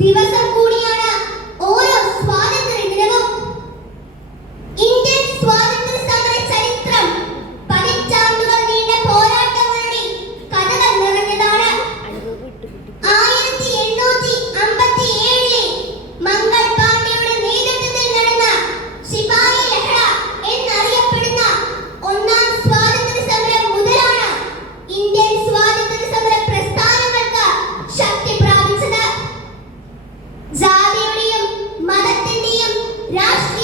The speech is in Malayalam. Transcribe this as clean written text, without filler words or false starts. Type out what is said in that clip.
ദിവസം കൂടിയാണ് ഓരോ സ്വാതന്ത്ര്യ ദിനവും. ഇന്ത്യൻ സ്വാതന്ത്ര്യ സമര ചരിത്രം പതിറ്റാണ്ടുകൾ നീണ്ട പോരാട്ടങ്ങളുടെ കഥകൾ നിറഞ്ഞതാണ്. 1857 മംഗൾ പാണ്ഡെയുടെ നേതൃത്വത്തിൽ നടന്ന ശിപായി ലഹള എന്നറിയപ്പെടുന്ന ഒന്നാം സ്വാതന്ത്ര്യ സമരം മുതലാണ് ഇന്ത്യൻ സ്വാതന്ത്ര്യ സമര പ്രസ്ഥാനങ്ങൾക്ക് ശക്തി പ്രാപിച്ചത്. ജാതിയുടെയും മതത്തിന്റെയും രാഷ്ട്രീയ